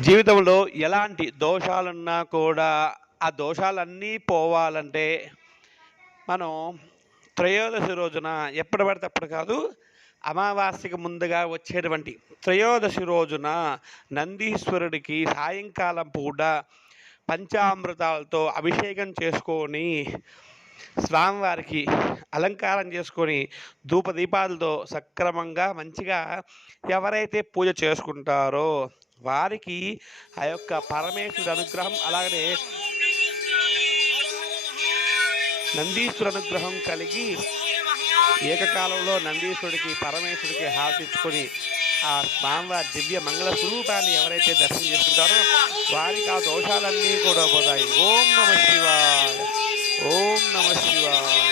జీవితంలో ఎలాంటి దోషాలున్నా కూడా ఆ దోషాలన్నీ పోవాలంటే మనం త్రయోదశి రోజున ఎప్పుడు పడితే అప్పుడు కాదు అమావాస్యకు ముందుగా వచ్చేటువంటి త్రయోదశి రోజున నందీశ్వరుడికి సాయంకాలం పూట పంచామృతాలతో అభిషేకం చేసుకొని స్వామివారికి అలంకారం చేసుకొని ధూపదీపాలతో సక్రమంగా మంచిగా ఎవరైతే పూజ చేసుకుంటారో వారికి ఆ యొక్క పరమేశ్వరుడు అనుగ్రహం అలాగనే నందీశ్వరు అనుగ్రహం కలిగి ఏకకాలంలో నందీశ్వరుడికి పరమేశ్వరుడికి హారతిచ్చుకొని ఆ స్వామివారి దివ్య మంగళ స్వరూపాన్ని ఎవరైతే దర్శనం చేసుకుంటారో వారికి ఆ దోషాలన్నీ కూడా పోతాయి. ఓం నమ శివా ఓం నమ శివాయ